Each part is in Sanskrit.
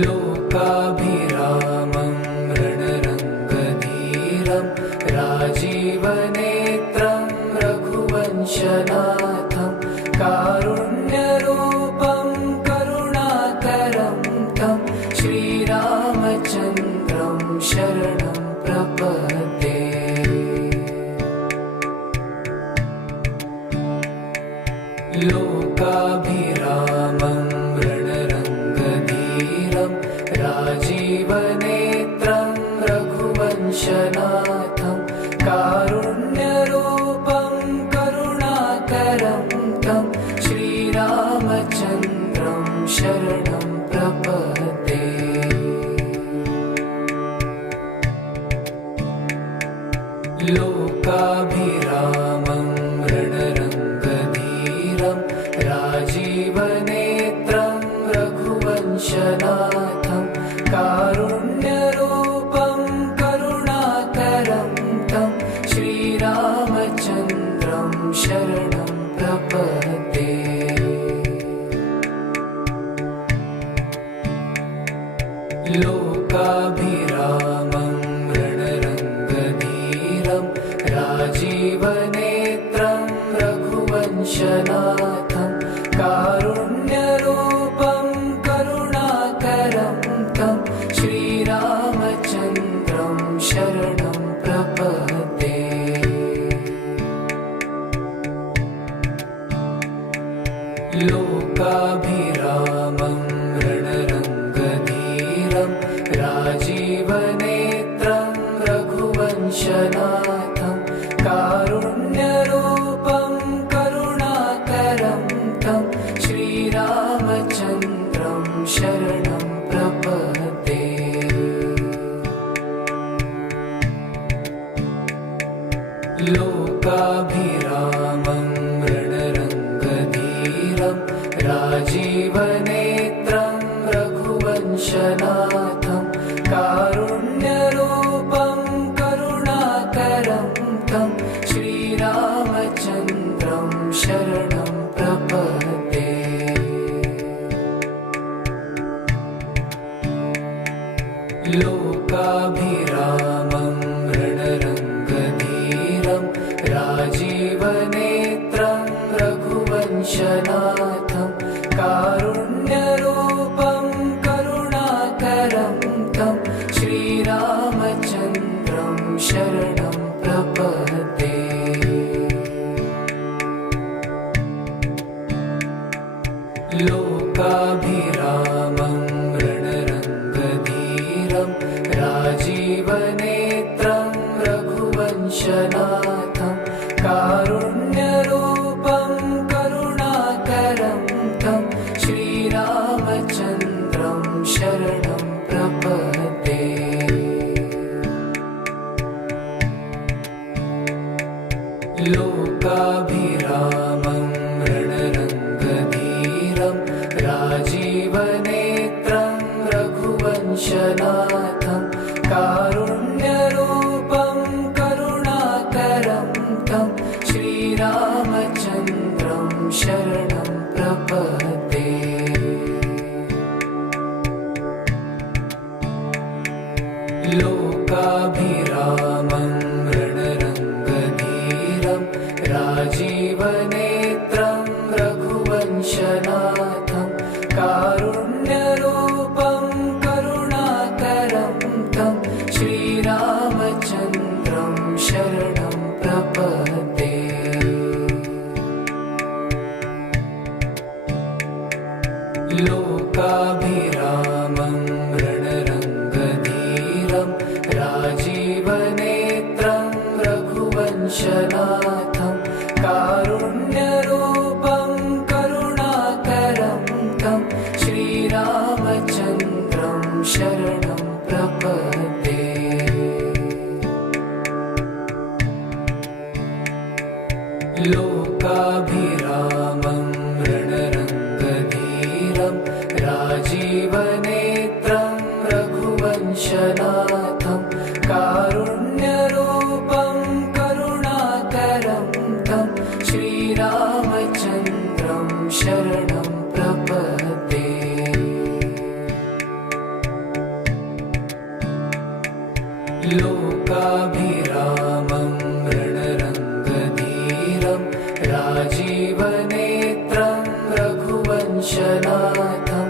लोकाभिरामं रणरङ्गधीरं राजीवनेत्रं रघुवंशनाथं कारुण्यरूपं करुणाकरं तं श्रीरामचन्द्रं शरणं प्रपद्ये। लोकाभिरामं रणरङ्गधीरं राजीवनेत्रं रघुवंशनाथं कारुण्यरूपं करुणाकरं तं श्रीरामचन्द्रं शरणं प्रपद्ये। लोकाभिरामं रणरङ्गधीरं राजीवनेत्रं रघुवंशनाथं कारुण्यरूपं करुणाकरं तं श्रीरामचन्द्रं शरणं प्रपद्ये। लोकाभिरामं रणरङ्गधीरं राजीवनेत्रं रघुवंशनाथं कारुण्यरूपं करुणाकरं तं श्रीरामचन्द्रं शरणं प्रपद्ये। लोकाभिरामं रणरङ्गधीरं राजीवनेत्रं रघुवंशनाथं कारुण्यरूपं करुणाकरं तं श्रीरामचन्द्रं शरणं प्रपद्ये। लोकाभिरामं रणरङ्गधीरं राजीवनेत्रं रघुवंशनाथं कारुण्यरूपं करुणाकरं तं श्रीरामचन्द्रं शरणं प्रपद्ये। लोकाभिरामं रणरङ्गधीरं राजीवनेत्रं रघुवंशनाथं कारुण्यरूपं करुणाकरं तं श्रीरामचन्द्रं शरणं प्रपद्ये। लोकाभिरामं रणरङ्गधीरं राजीवनेत्रं रघुवंशनाथं कारुण्यरूपं करुणाकरं तं श्रीरामचन्द्रं शरणं प्रपद्ये। लोकाभिरामं रणरङ्गधीरं राजीवनेत्रं रघुवंशनाथं कारुण्यरूपं करुणाकरं तं श्रीरामचन्द्रं शरणं प्रपद्ये। लोकाभिरामं रणरङ्गधीरं राजीवनेत्रं रघुवंशनाथं कारुण्यरूपं करुणाकरं तं श्रीरामचन्द्रं शरणं प्रपद्ये। लोकाभिरामं रणरङ्गधीरं राजीवनेत्रं रघुवंशनाथं कारुण्यरूपं करुणाकरं तं श्रीरामचन्द्रं शरणं प्रपद्ये। लोकाभिरामं रणरङ्गधीरं राजीवनेत्रं रघुवंशनाथं कारुण्यरूपं करुणाकरं तं श्रीरामचन्द्रं शरणं प्रपद्ये। राजीवनेत्रं रघुवंशनाथं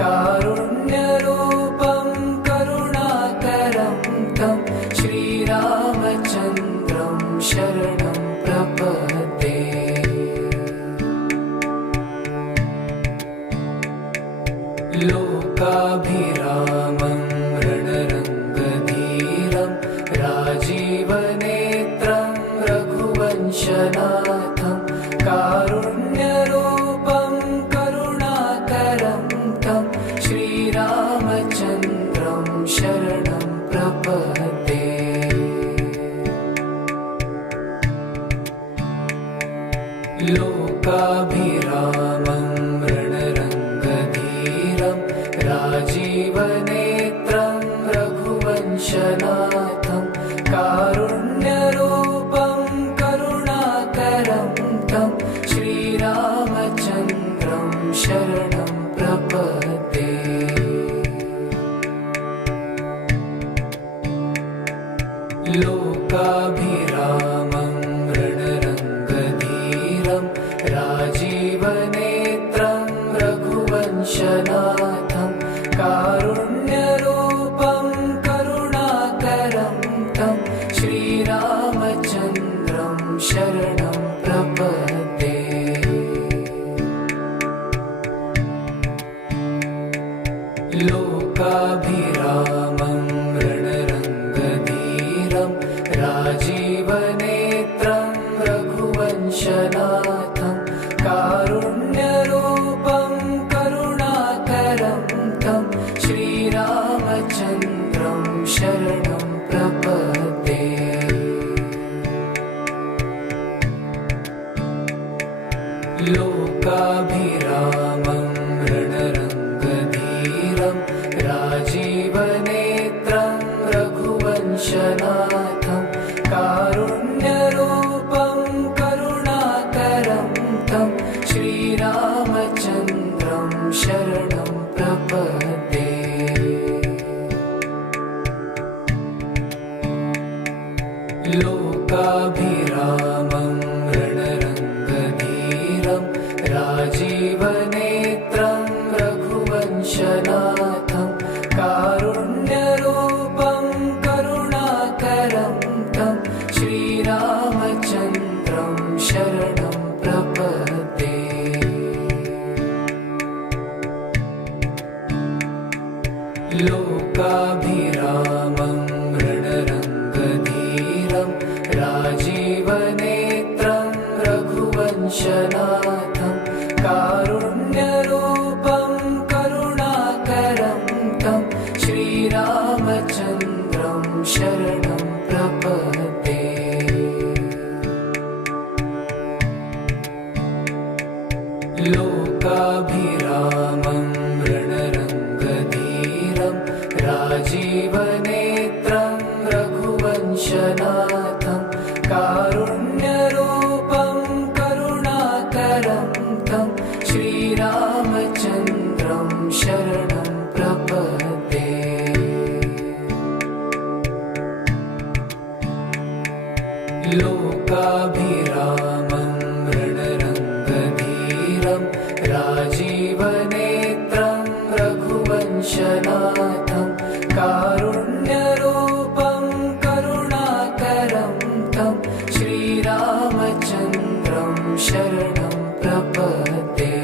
कारुण्यरूपं करुणाकरं तं श्रीरामचन्द्रं शरणं प्रपद्ये। लोकाभिरामं रणरङ्गधीरं राजीवनेत्रं रघुवंशनाथं कारुण्यरूपं करुणाकरं तं श्रीरामचन्द्रं शरणं प्रपद्ये। लोकाभिरामं रणरङ्गधीरं राजीवनेत्रं रघुवंशनाथं कारुण्यरूपं करुणाकरं तं श्रीरामचन्द्रं शरणं प्रपद्ये। लोकाभिरामं रणरङ्गधीरं राजीवनेत्रं रघुवंशनाथं कारुण्यरूपं करुणाकरं तं श्रीरामचन्द्रं शरणं प्रपद्ये। लोकाभिरामं रणरङ्गधीरं राजीवनेत्रं रघुवंशनाथं कारुण्यरूपं करुणाकरं तं श्रीरामचन्द्रं शरणं प्रपद्ये। लोकाभिरामं रणरङ्गधीरं राजीवनेत्रं रघुवंशनाथं कारुण्यरूपं करुणाकरं तं श्रीरामचन्द्रं शरणं प्रपद्ये। लोकाभिरामं रणरङ्गधीरं राजीवनेत्रं रघुवंशनाथं कारुण्यरूपं करुणाकरं तं श्रीरामचन्द्रं शरणं प्रपद्ये। लोकाभिरामं रणरङ्गधीरं राजीवनेत्रं रघुवंशनाथं कारुण्यरूपं करुणाकरं तं श्रीरामचन्द्रं शरणं प्रपद्ये। लोकाभिरामं रणरङ्गधीरं राजीवनेत्रं रघुवंशनाथं कारुण्यरूपं करुणाकरं तं श्रीरामचन्द्रं शरणं प्रपद्ये। लोकाभिरामं रणरङ्गधीरं राजीवनेत्रं रघुवंशनाथं कारुण्यरूपं करुणाकरं तं श्रीरामचन्द्रं शरणं प्रपद्ये।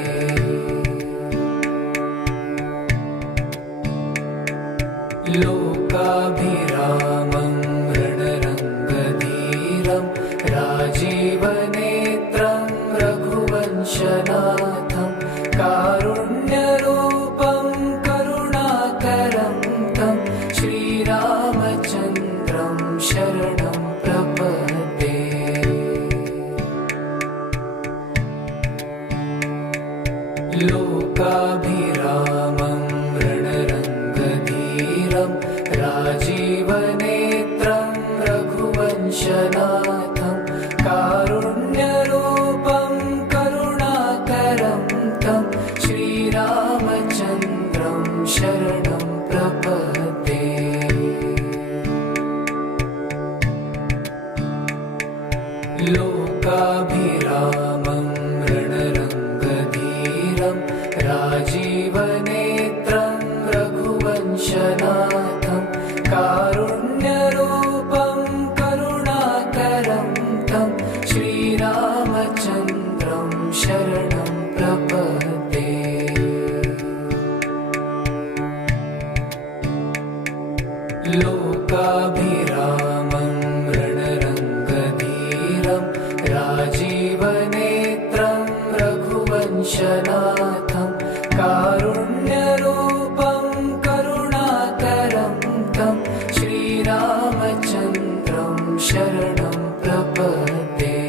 लोकाभिरामं रणरङ्गधीरं राजीवनेत्रं रघुवंशनाथं कारुण्यरूपं करुणाकरं तं श्रीरामचन्द्रं शरणं प्रपद्ये। लोकाभिरामं रणरङ्गधीरं राजीवनेत्रं रघुवंशनाथं कारुण्यरूपं करुणाकरं तं श्रीरामचन्द्रं शरणं प्रपद्ये। लोकाभिरामं रण राजीवनेत्रं रघुवंशनाथं कारुण्यरूपं करुणाकरं तं श्रीरामचन्द्रं शरणं प्रपद्ये। लोकाभिरामं रणरङ्गधीरं राजीवनेत्रं रघुवंशनाथं कारुण्यरूपं करुणाकरं तं श्रीरामचन्द्रं शरणं प्रपद्ये।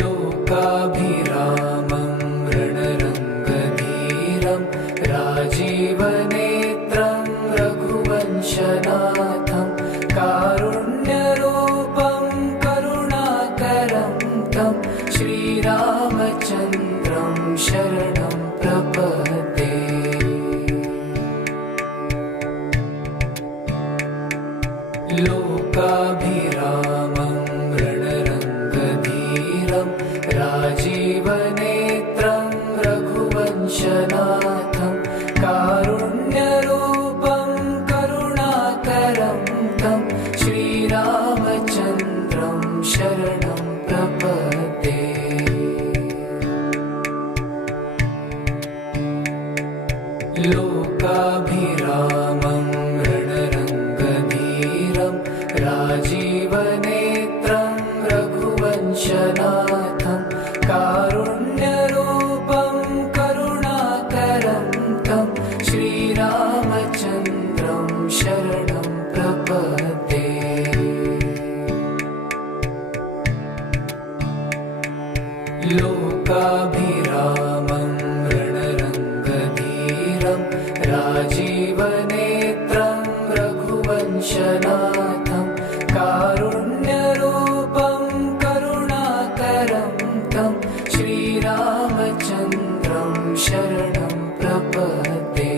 लोकाभिरामं रणरङ्गधीरं राजीवनेत्रं रघुवंशनाथं कारुण्यरूपं करुणाकरं तं श्रीरामचन्द्रं शरणं प्रपद्ये। लोकाभिरामं रणरङ्गधीरं राजीवनेत्रं रघुवंशनाथं कारुण्यरूपं करुणाकरं तं श्रीरामचन्द्रं शरणं प्रपद्ये। लोकाभिरामं रणरङ्गधीरं राजीवनेत्रं रघुवंशनाथं कारुण्यरूपं करुणाकरं तं श्रीरामचन्द्रं शरणं प्रपद्ये। लोकाभिरामं रणरङ्गधीरं राजीवनेत्रं रघुवंशनाथं कारुण्यरूपं करुणाकरं तं श्रीरामचन्द्रं शरणं प्रपद्ये।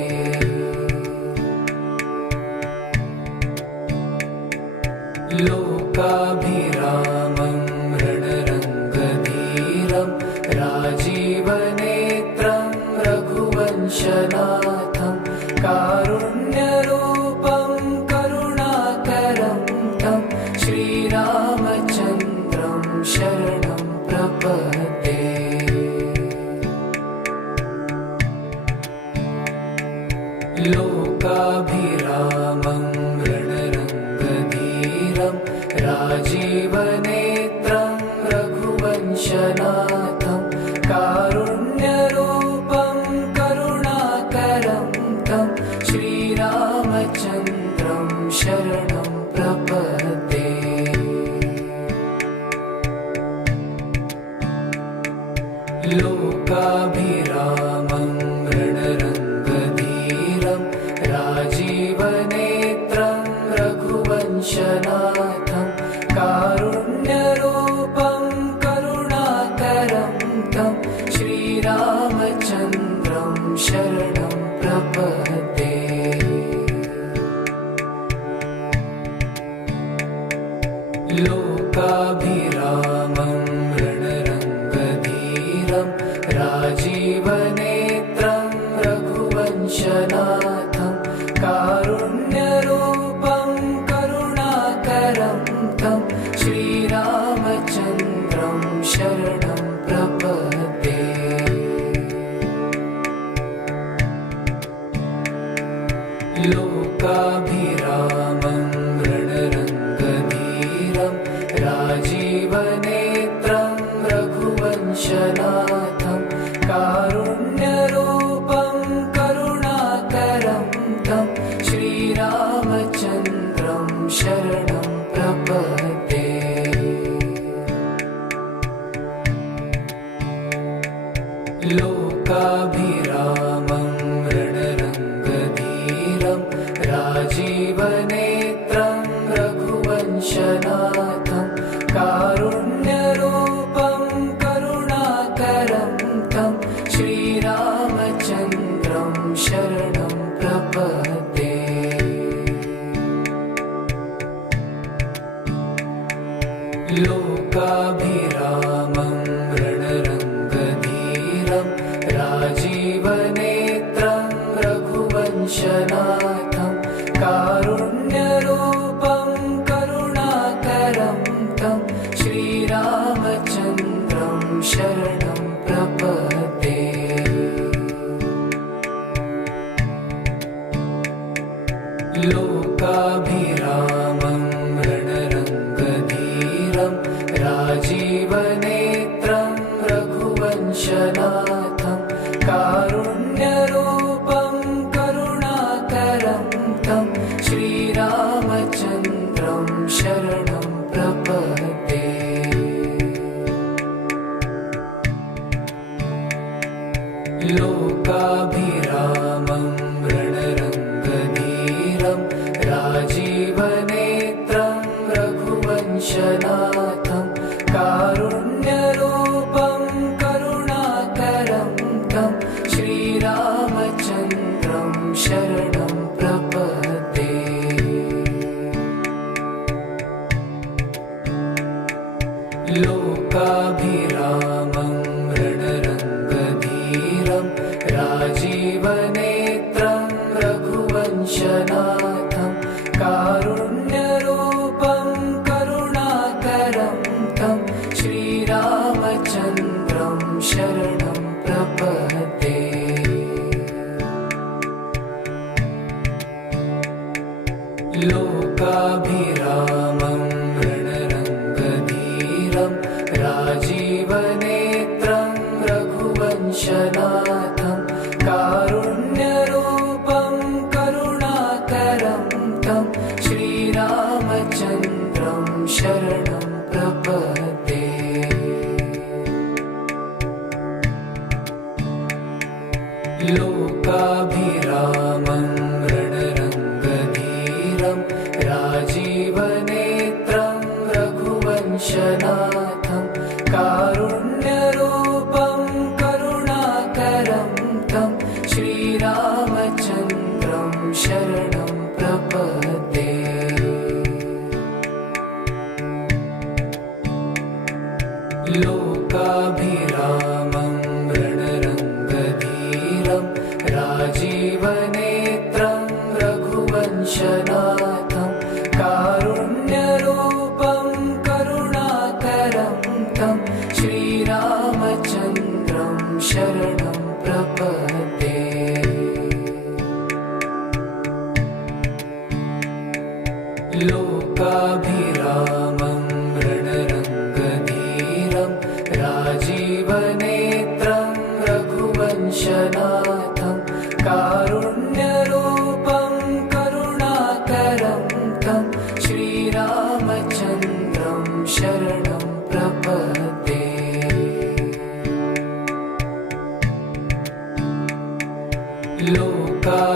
लोकाभिरामं रणरङ्गधीरं राजीवनेत्रं रघुवंशनाथं कारुण्यरूपं करुणाकरं तं श्रीरामचन्द्रं शरणं प्रपद्ये। लोकाभिरामं रणरङ्गधीरं राजीवनेत्रं रघुवंशनाथं कारुण्यरूपं करुणाकरं तं श्रीरामचन्द्रं शरणं प्रपद्ये। लोकाभिरामं रणरङ्गधीरं राजीवनेत्रं रघुवंशनाथं कारुण्यरूपं करुणाकरं तं श्रीरामचन्द्रं शरणं प्रपद्ये। लोकाभिरामं रणरङ्गधीरं राजीवनेत्रं रघुवंशनाथं कारुण्यरूपं करुणाकरं तं श्रीरामचन्द्रं शरणं प्रपद्ये। लोकाभिरामं रणरङ्गधीरं राजीवनेत्रं रघुवंशनाथं कारुण्यरूपं करुणाकरं तं श्रीरामचन्द्रं शरणं प्रपद्ये। लोकाभिरामं रणरङ्गधीरं राजीवनेत्रं रघुवंशनाथं कारुण्यरूपं करुणाकरं तं श्रीरामचन्द्रं शरणं प्रपद्ये। लोकाभिरामं तं श्रीरामचन्द्रं शरणं प्रपद्ये। लोकाभिरामं रणरङ्गधीरं राजीवनेत्रं रघुवंशनाथं कारुण्यरूपं करुणाकरं तं श्रीरामचन्द्रं शरणं प्रपद्ये। लोकाभिरामं रणरङ्गधीरं राजीवनेत्रं रघुवंशनाथं कारुण्यरूपं करुणाकरं तं श्रीरामचन्द्रं शरणं प्रपद्ये। लोकाभिरामं रणरङ्गधीरं राजीवनेत्रं रघुवंशनाथं कारुण्यरूपं करुणाकरं तं श्रीरामचन्द्रं शरणं प्रपद्ये। लोकाभिरामं रणरङ्गधीरं राजीवनेत्रं रघुवंशनाथं कारुण्यरूपं करुणाकरं तं श्रीरामचन्द्रं शरणं प्रपद्ये। लोकाभिरामं रणरङ्गधीरं राजीवनेत्रं रघुवंशनाथं कारुण्यरूपं करुणाकरं तं श्रीरामचन्द्रं शरणं प्रपद्ये। लोकाभिरामं रणरङ्गधीरं राजीवनेत्रं रघुवंशनाथं कारुण्यरूपं करुणाकरं तं श्रीरामचन्द्रं शरणं प्रपद्ये। लोकाभिरामं रणरङ्गधीरं राजीवनेत्रं रघुवंशनाथं कारुण्यरूपं करुणाकरं तं श्रीरामचन्द्रं शरणं प्रपद्ये।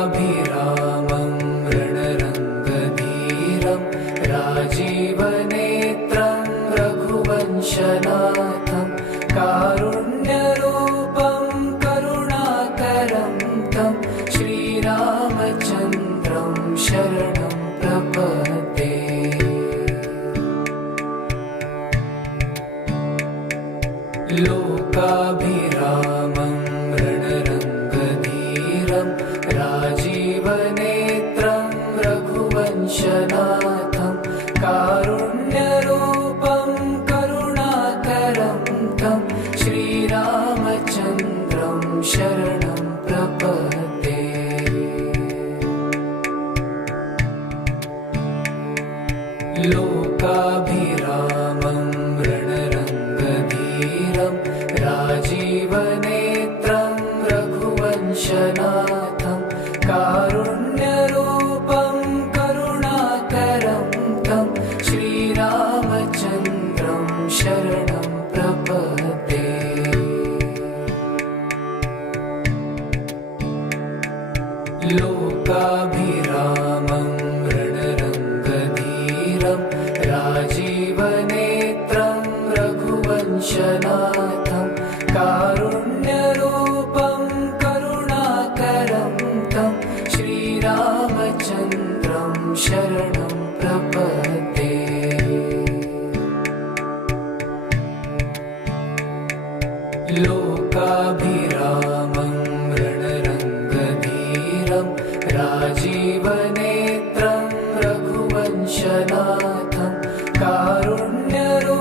लोकाभिरामं रणरङ्गधीरं राजीवनेत्रं रघुवंशनाथं कारुण्यरूपं करुणाकरं तं श्रीरामचन्द्रं शरणं प्रपद्ये। लोकाभिरामं रणरङ्गधीरं राजीवनेत्रं रघुवंशनाथं कारुण्यरूपं करुणाकरं तं श्रीरामचन्द्रं शरणं प्रपद्ये। लोकाभिरामं रणरङ्गधीरं राजीवनेत्रं रघुवंशनाथं कारुण्यरूपं करुणाकरं तं श्रीरामचन्द्रं शरणं प्रपद्ये। लोकाभिरामं रणरङ्गधीरं राजीवनेत्रं रघुवंशनाथं कारुण्यरूपं करुणाकरं तं श्रीरामचन्द्रं शरणं प्रपद्ये। लोकाभिरामं रणरङ्गधीरं राजीवनेत्रं रघुवंशनाथं कारुण्यरूपं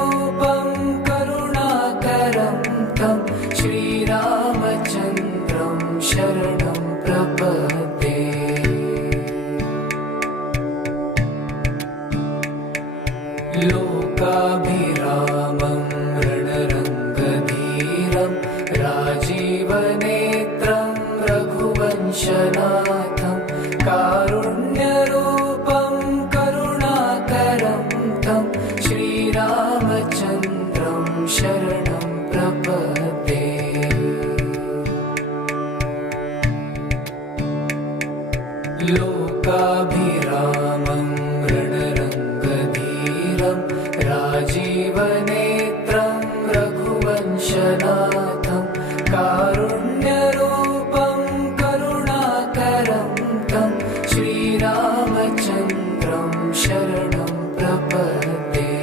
प्रपद्ये। लोकाभिरामं रणरङ्गधीरं राजीवनेत्रं रघुवंशनाथं कारुण्यरूपं करुणाकरं तं श्रीरामचन्द्रं शरणं प्रपद्ये।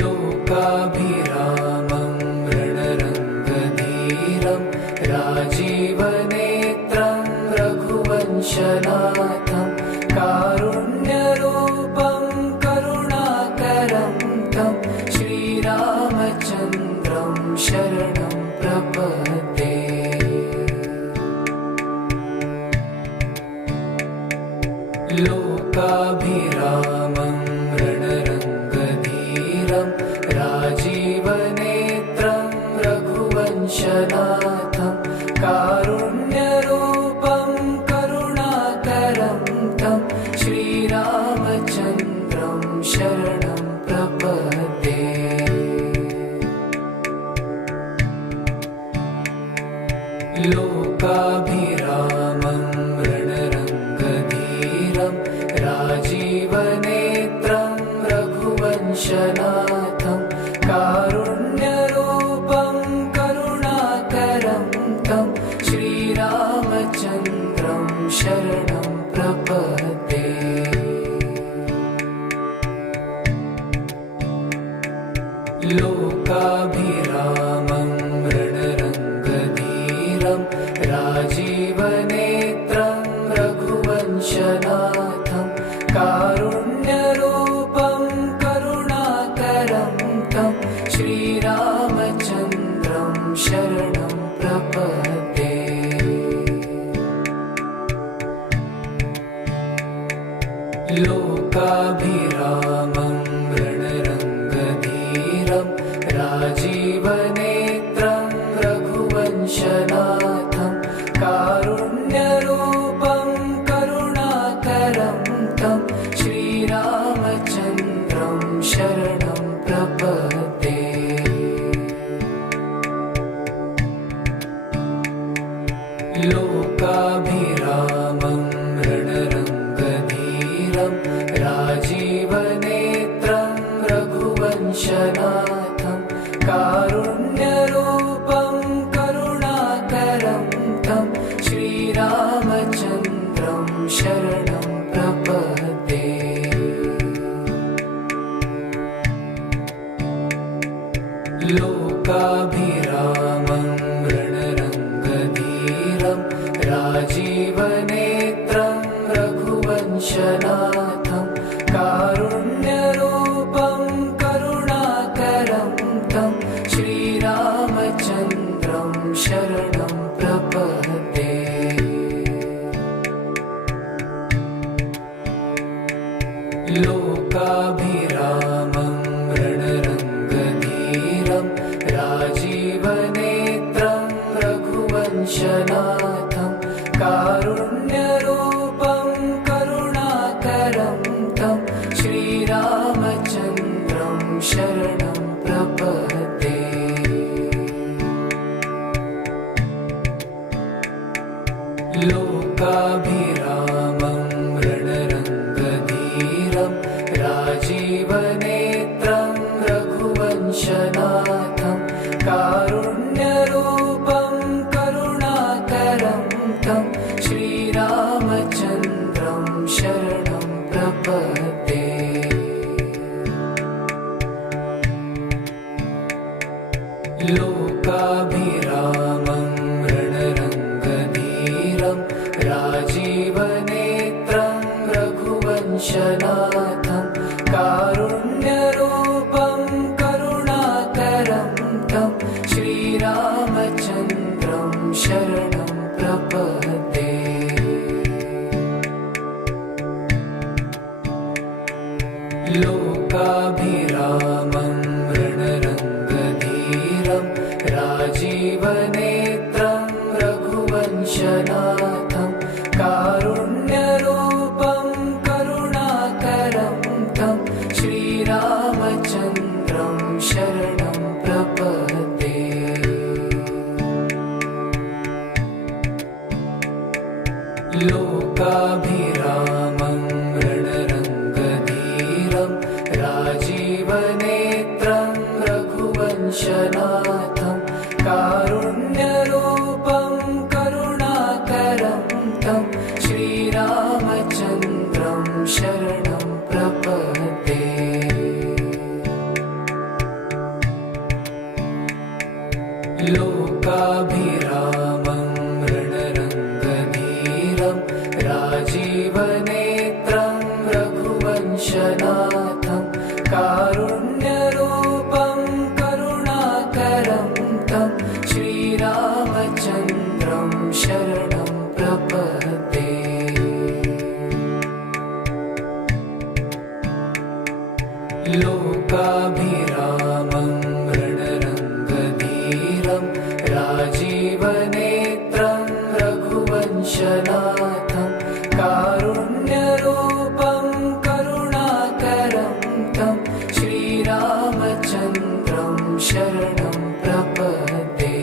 लोकाभिरामं रणरङ्गधीरं राजीवनेत्रं रघुवंशनाथं कारुण्यरूपं करुणाकरं तं श्रीरामचन्द्रं शरणं प्रपद्ये। लोकाभिरामं रणरङ्गधीरं राजीवनेत्रं रघुवंशनाथं कारुण्यरूपं करुणाकरं तं श्रीरामचन्द्रं शरणं प्रपद्ये। लोकाभिरामं रणरङ्गधीरं राजीवनेत्रं रघुवंशनाथं कारुण्यरूपं करुणाकरं तं श्रीरामचन्द्रं शरणं प्रपद्ये। लोकाभिरामं रणरङ्गधीरं राजीवनेत्रं रघुवंशनाथं कारुण्यरूपं करुणाकरं तं श्रीरामचन्द्रं शरणं प्रपद्ये। लोकाभिरामं रणरङ्गधीरं राजीवनेत्रं रघुवंशनाथं कारुण्यरूपं करुणाकरं तं श्रीरामचन्द्रं शरणं प्रपद्ये। लोकाभिरामं रणरङ्गधीरं राजीवनेत्रं रघुवंशनाथं कारुण्यरूपं करुणाकरं तं श्रीरामचन्द्रं शरणं प्रपद्ये। लोकाभिरामं रणरङ्गधीरं राजीवनेत्रं रघुवंशनाथं कारुण्यरूपं करुणाकरं तं श्रीरामचन्द्रं शरणं प्रपद्ये। लोकाभिरामं रणरङ्गधीरं राजीवनेत्रं रघुवंशनाथं कारुण्यरूपं करुणाकरं तं श्रीरामचन्द्रं शरणं प्रपद्ये। लोकाभिरामं रणरङ्गधीरं राजीवनेत्रं रघुवंशनाथं कारुण्यरूपं करुणाकरं तं श्रीरामचन्द्रं शरणं प्रपद्ये। लोकाभिरामं रणरङ्गधीरं राजीवनेत्रं रघुवंशनाथं कारुण्यरूपं करुणाकरं तं श्रीरामचन्द्रं शरणं प्रपद्ये। लोकाभिरामं रणरङ्गधीरं राजीवनेत्रं रघुवंशनाथं कारुण्यरूपं करुणाकरं तं श्रीरामचन्द्रं रघुवंशनाथं कारुण्यरूपं करुणाकरं तं श्रीरामचन्द्रं शरणं प्रपद्ये। लोकाभिरामं रणरङ्गधीरं राजीवनेत्रं रघुवंशनाथं कारुण्यरूपं करुणाकरं तं श्रीरामचन्द्रं शरणं प्रपद्ये।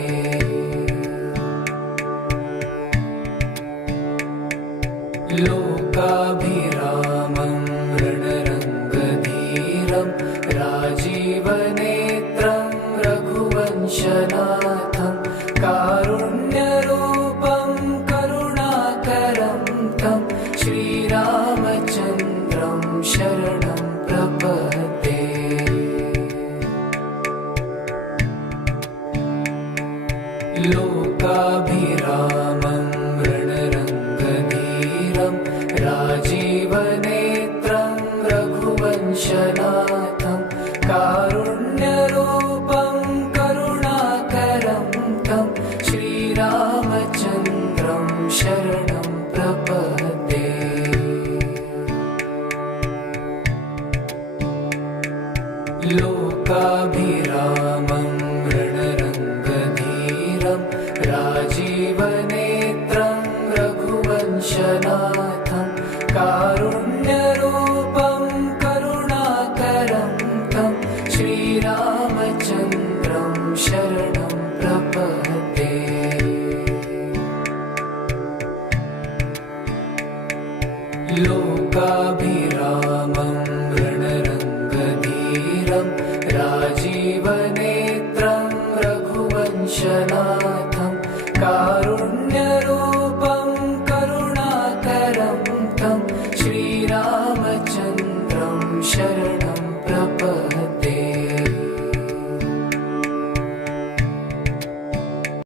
लोकाभिरामं रणरङ्गधीरं राजीवनेत्रं रघुवंशनाथं कारुण्यरूपं करुणाकरं तं श्रीरामचन्द्रं शरणं प्रपद्ये। लोकाभिरामं रणरङ्गधीरं राजीवनेत्रं रघुवंशनाथं कारुण्यरूपं करुणाकरं तं श्रीरामचन्द्रं शरणं प्रपद्ये। लोकाभिरामं